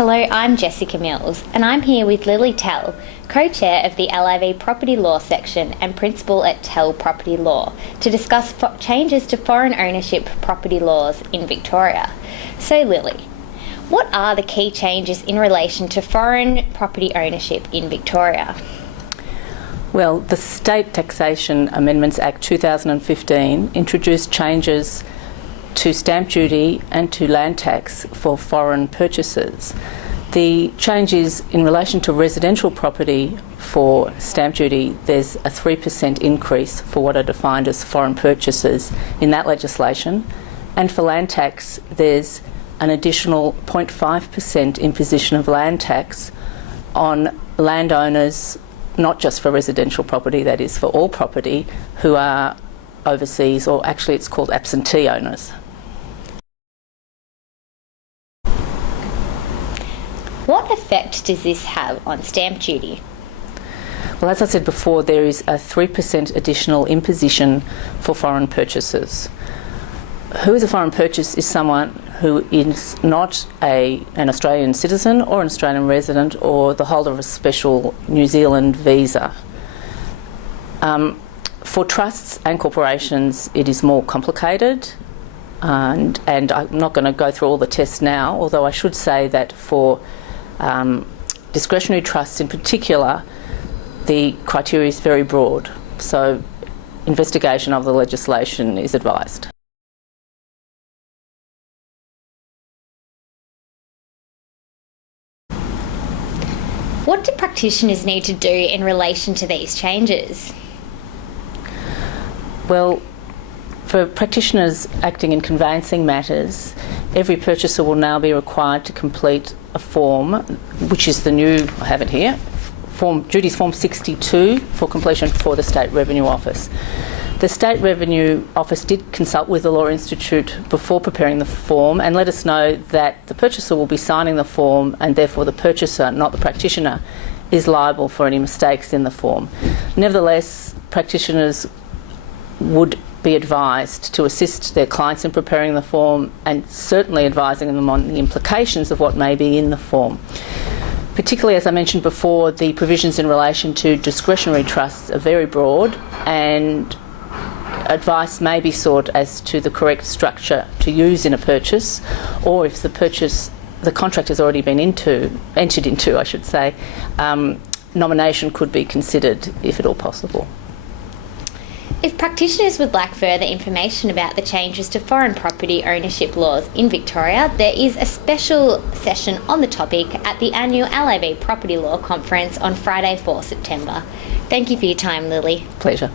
Hello, I'm Jessica Mills, and I'm here with Lily Tell, co-chair of the LIV Property Law section and principal at Tell Property Law, to discuss changes to foreign ownership property laws in Victoria. So Lily, what are the key changes in relation to foreign property ownership in Victoria? Well, the State Taxation Amendments Act 2015 introduced changes to stamp duty and to land tax for foreign purchases. The changes in relation to residential property for stamp duty, there's a 3% increase for what are defined as foreign purchases in that legislation. And for land tax, there's an additional 0.5% imposition of land tax on landowners, not just for residential property, that is for all property, who are overseas, or actually it's called absentee owners. What effect does this have on stamp duty? Well, as I said before, there is a 3% additional imposition for foreign purchases. Who is a foreign purchase is someone who is not an Australian citizen or an Australian resident or the holder of a special New Zealand visa. For trusts and corporations, it is more complicated, and I'm not going to go through all the tests now, although I should say that for discretionary trusts in particular, the criteria is very broad, so investigation of the legislation is advised. What do practitioners need to do in relation to these changes? Well, for practitioners acting in conveyancing matters, every purchaser will now be required to complete a form, which is the new, I have it here, Duties Form 62 for completion for the State Revenue Office. The State Revenue Office did consult with the Law Institute before preparing the form and let us know that the purchaser will be signing the form, and therefore the purchaser, not the practitioner, is liable for any mistakes in the form. Nevertheless, practitioners would be advised to assist their clients in preparing the form, and certainly advising them on the implications of what may be in the form. Particularly, as I mentioned before, the provisions in relation to discretionary trusts are very broad, and advice may be sought as to the correct structure to use in a purchase, or if the contract has already been entered into, I should say, nomination could be considered if at all possible. If practitioners would like further information about the changes to foreign property ownership laws in Victoria, there is a special session on the topic at the annual LIV Property Law Conference on Friday, 4 September. Thank you for your time, Lily. Pleasure.